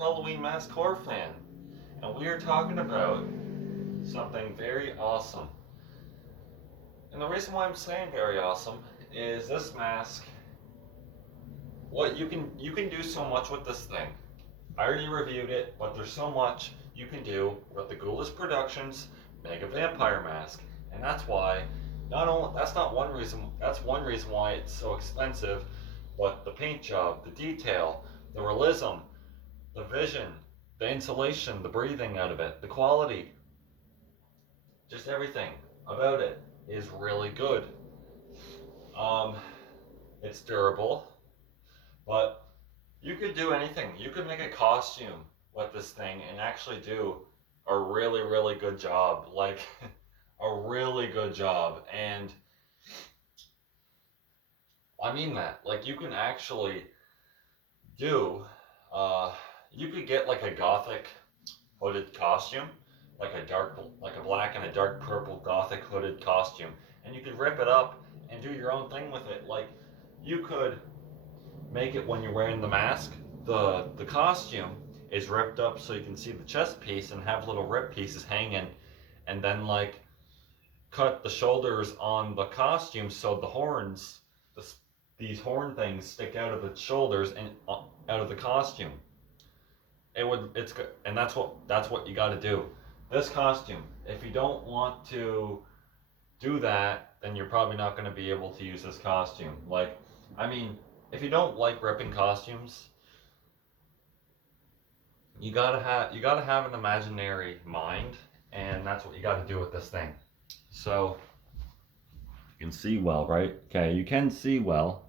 Halloween Mask Horror fan, and we are talking about something very awesome. And the reason why I'm saying very awesome is this mask. What you can do so much with this thing. I already reviewed it, but there's so much you can do with the Ghoulish Productions Mega Vampire Mask, and that's why. Not only that's not one reason. That's one reason why it's so expensive, but the paint job, the detail, the realism, the vision, the insulation, the breathing out of it, the quality, just everything about it is really good. Um, it's durable, but you could do anything. You could make a costume with this thing and actually do a really, really good job. Like, a really good job. And I mean that. Like, you can actually do, uh, you could get like a gothic hooded costume, like a black and a dark purple gothic hooded costume, and you could rip it up and do your own thing with it. Like, you could make it when you're wearing the mask. The costume is ripped up so you can see the chest piece and have little rip pieces hanging, and then like cut the shoulders on the costume so the horns, the, these horn things stick out of the shoulders and out of the costume. And that's what you got to do. This costume, if you don't want to do that, then you're probably not going to be able to use this costume. Like, I mean, if you don't like ripping costumes, you gotta have an imaginary mind, and that's what you gotta do with this thing. So you can see well, right? Okay, you can see well.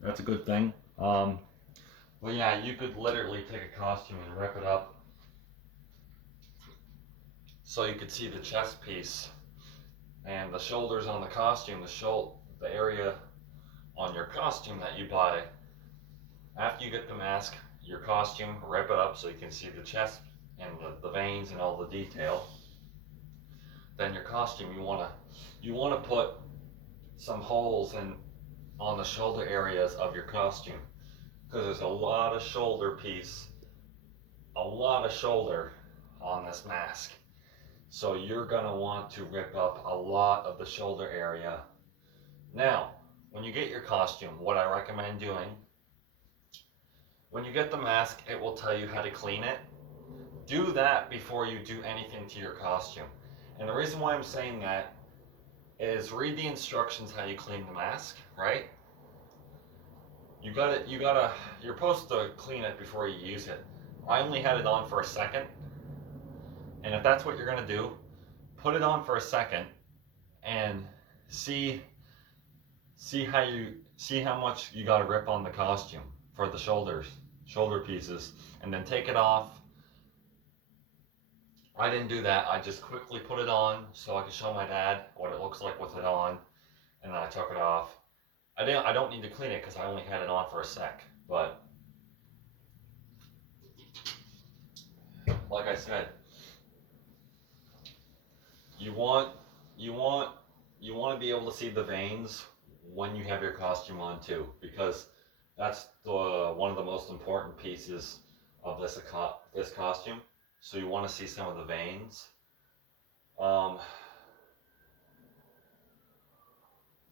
That's a good thing. But yeah, you could literally take a costume and rip it up so you could see the chest piece and the shoulders on the costume, the area on your costume that you buy. After you get the mask, your costume, rip it up so you can see the chest and the veins and all the detail. Then your costume, you wanna put some holes in on the shoulder areas of your costume because there's a lot of shoulder on this mask. So you're gonna want to rip up a lot of the shoulder area. Now, when you get your costume, what I recommend doing, when you get the mask, it will tell you how to clean it. Do that before you do anything to your costume. And the reason why I'm saying that is read the instructions how you clean the mask, right? You're supposed to clean it before you use it. I only had it on for a second, and if that's what you're gonna do, put it on for a second and see see how much you gotta rip on the costume for the shoulder pieces, and then take it off. I didn't do that. I just quickly put it on so I could show my dad what it looks like with it on, and then I took it off. I don't need to clean it because I only had it on for a sec. But like I said, you want you want you want to be able to see the veins when you have your costume on too, because that's one of the most important pieces of this costume. So you want to see some of the veins. Um,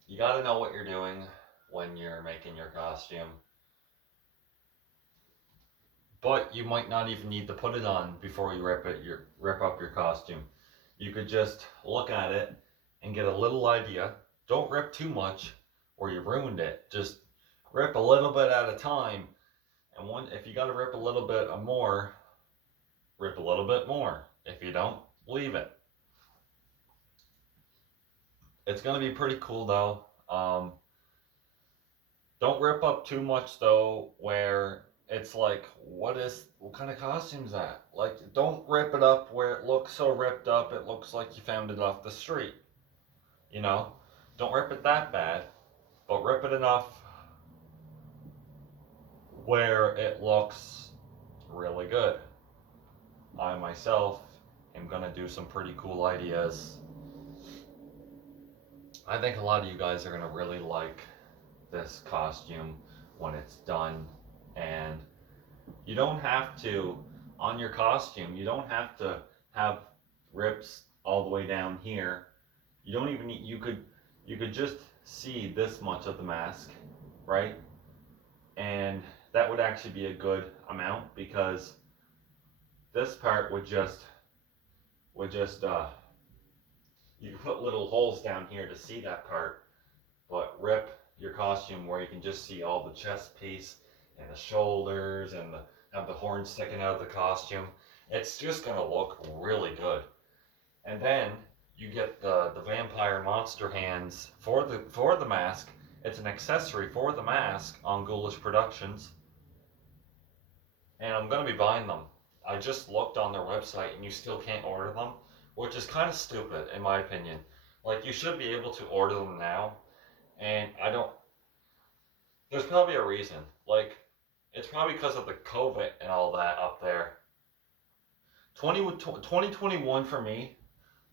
you got to know what you're doing when you're making your costume. But you might not even need to put it on before you rip up your costume. You could just look at it and get a little idea. Don't rip too much or you ruined it. Just rip a little bit at a time. And if you got to rip a little bit more, rip a little bit more. If you don't, leave it. It's going to be pretty cool though. Don't rip up too much though, where it's like, what kind of costume is that? Like, don't rip it up where it looks so ripped up it looks like you found it off the street. You know? Don't rip it that bad, but rip it enough where it looks really good. I myself am gonna do some pretty cool ideas. I think a lot of you guys are gonna really like this costume when it's done, and You don't have to, on your costume, you don't have to have rips all the way down here. You don't even need, you could just see this much of the mask, right? And that would actually be a good amount because this part would just you can put little holes down here to see that part, but rip your costume where you can just see all the chest piece and the shoulders and have the horns sticking out of the costume. It's just gonna look really good. And then you get the vampire monster hands for the mask. It's an accessory for the mask on Ghoulish Productions, and I'm gonna be buying them. I just looked on their website, and you still can't order them, which is kind of stupid in my opinion. Like you should be able to order them now, and I don't. There's probably a reason. Like it's probably because of the COVID and all that up there. 2021 for me,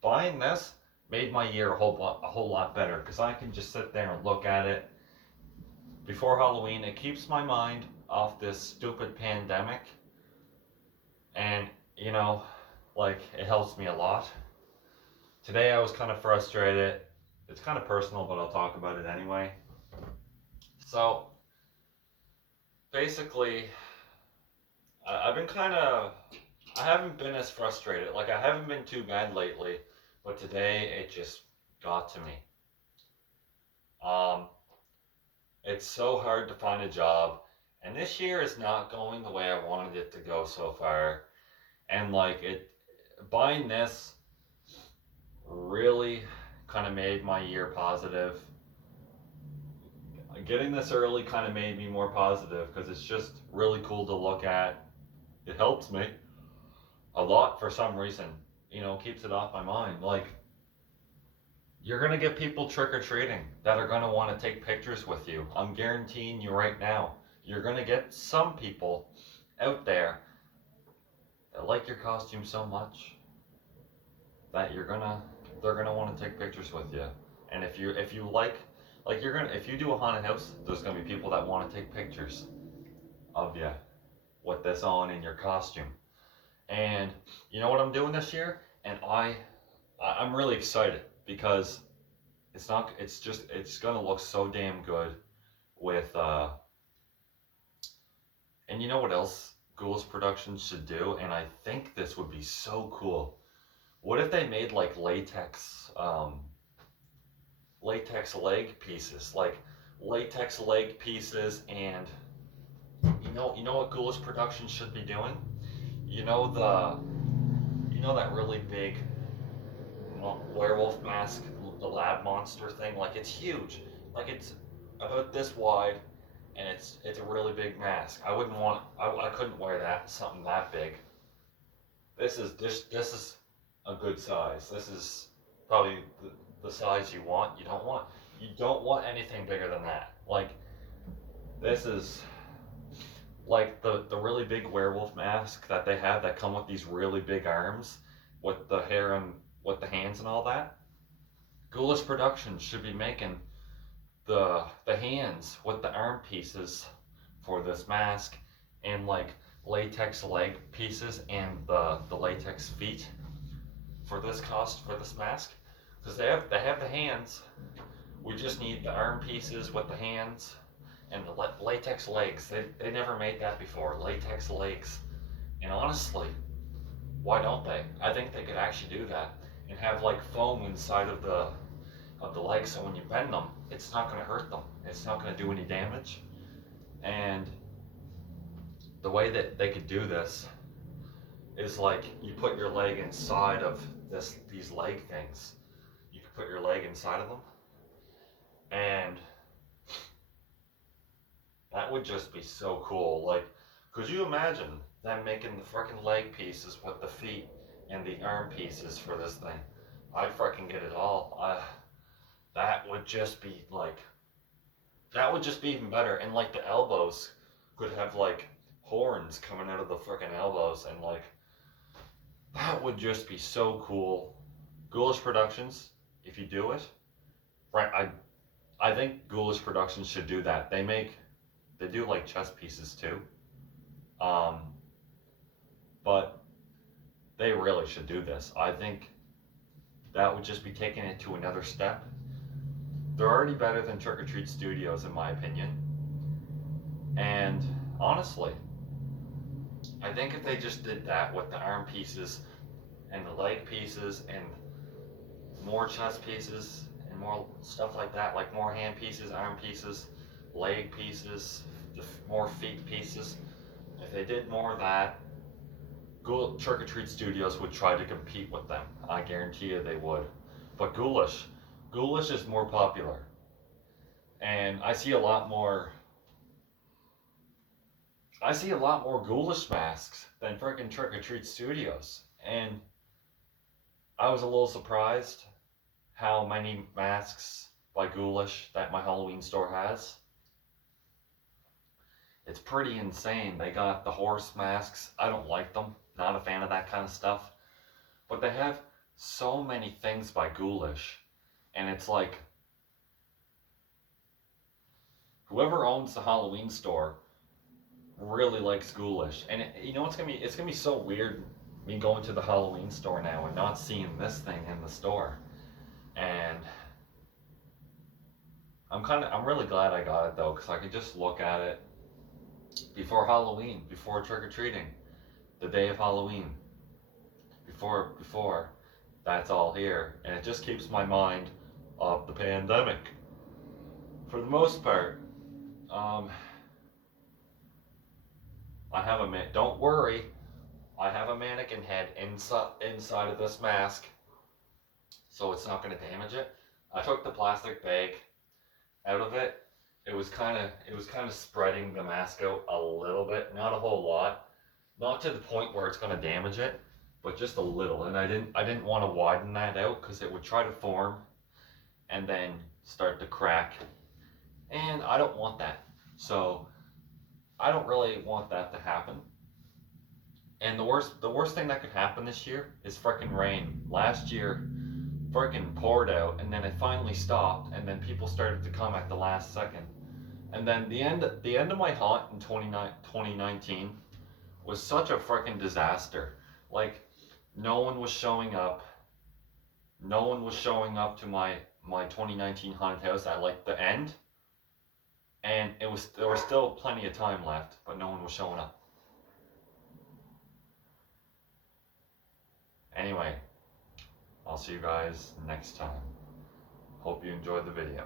buying this made my year a whole lot better because I can just sit there and look at it before Halloween. It keeps my mind off this stupid pandemic, and you know, like it helps me a lot. Today I was kind of frustrated. It's kind of personal, but I'll talk about it anyway. So basically, I've been kind of, I haven't been as frustrated. Like I haven't been too bad lately, but today it just got to me. Um, it's so hard to find a job, and this year is not going the way I wanted it to go so far. And like it, buying this really kind of made my year positive. Getting this early kind of made me more positive because it's just really cool to look at. It helps me a lot for some reason. You know, keeps it off my mind. Like you're gonna get people trick or treating that are gonna want to take pictures with you. I'm guaranteeing you right now. You're gonna get some people out there that like your costume so much that they're gonna want to take pictures with you. And if you like you're gonna if you do a haunted house, there's gonna be people that want to take pictures of you with this on in your costume. And you know what I'm doing this year? And I'm really excited because it's gonna look so damn good with and you know what else Ghouls Productions should do? And I think this would be so cool. What if they made like latex leg pieces, like latex leg pieces, and you know what Ghoulish Productions should be doing? You know you know that really big werewolf mask, the lab monster thing. Like it's huge, like it's about this wide, and it's a really big mask. I couldn't wear that something that big. This is a good size. This is probably the size you want. You don't want anything bigger than that. Like this is like the really big werewolf mask that they have that come with these really big arms with the hair and with the hands and all that. Ghoulish Productions should be making the hands with the arm pieces for this mask and like latex leg pieces and the latex feet for this mask because they have the hands. We just need the arm pieces with the hands and the latex legs. They never made that before. Latex legs. And honestly, why don't they? I think they could actually do that and have like foam inside of the legs so when you bend them, it's not going to hurt them. It's not going to do any damage. And the way that they could do this is like you put your leg inside of these leg things. You could put your leg inside of them, and that would just be so cool. Like, could you imagine them making the freaking leg pieces with the feet and the arm pieces for this thing? I'd freaking get it all. That would just be like, that would just be even better. And like the elbows could have like horns coming out of the freaking elbows, and like that would just be so cool. Ghoulish Productions, if you do it, right? I think Ghoulish Productions should do that. They do like chess pieces too. they really should do this. I think that would just be taking it to another step. They're already better than Trick or Treat Studios, in my opinion. And honestly, I think if they just did that with the arm pieces and the leg pieces and more chest pieces and more stuff like that, like more hand pieces, arm pieces, leg pieces, more feet pieces, if they did more of that, Trick or Treat Studios would try to compete with them. I guarantee you they would. But Ghoulish is more popular. And I see a lot more Ghoulish masks than freaking Trick or Treat Studios. And I was a little surprised how many masks by Ghoulish that my Halloween store has. It's pretty insane. They got the horse masks. I don't like them. Not a fan of that kind of stuff. But they have so many things by Ghoulish. And it's like, whoever owns the Halloween store really likes Ghoulish. And you know, it's gonna be so weird me going to the Halloween store now and not seeing this thing in the store. And I'm really glad I got it though, because I could just look at it before Halloween, before trick-or-treating, the day of Halloween, before that's all here. And it just keeps my mind off the pandemic. For the most part, I have don't worry, I have a mannequin head inside of this mask, so it's not going to damage it. I took the plastic bag out of it. It was kind of spreading the mask out a little bit, not a whole lot, not to the point where it's going to damage it, but just a little. And I didn't want to widen that out because it would try to form and then start to crack, and I don't want that. So I don't really want that to happen. And the worst thing that could happen this year is freaking rain. Last year, freaking poured out, and then it finally stopped, and then people started to come at the last second. And then the end of my haunt in 2019 was such a freaking disaster. Like, no one was showing up. No one was showing up to my 2019 haunted house at like the end. And there was still plenty of time left, but no one was showing up. Anyway, I'll see you guys next time. Hope you enjoyed the video.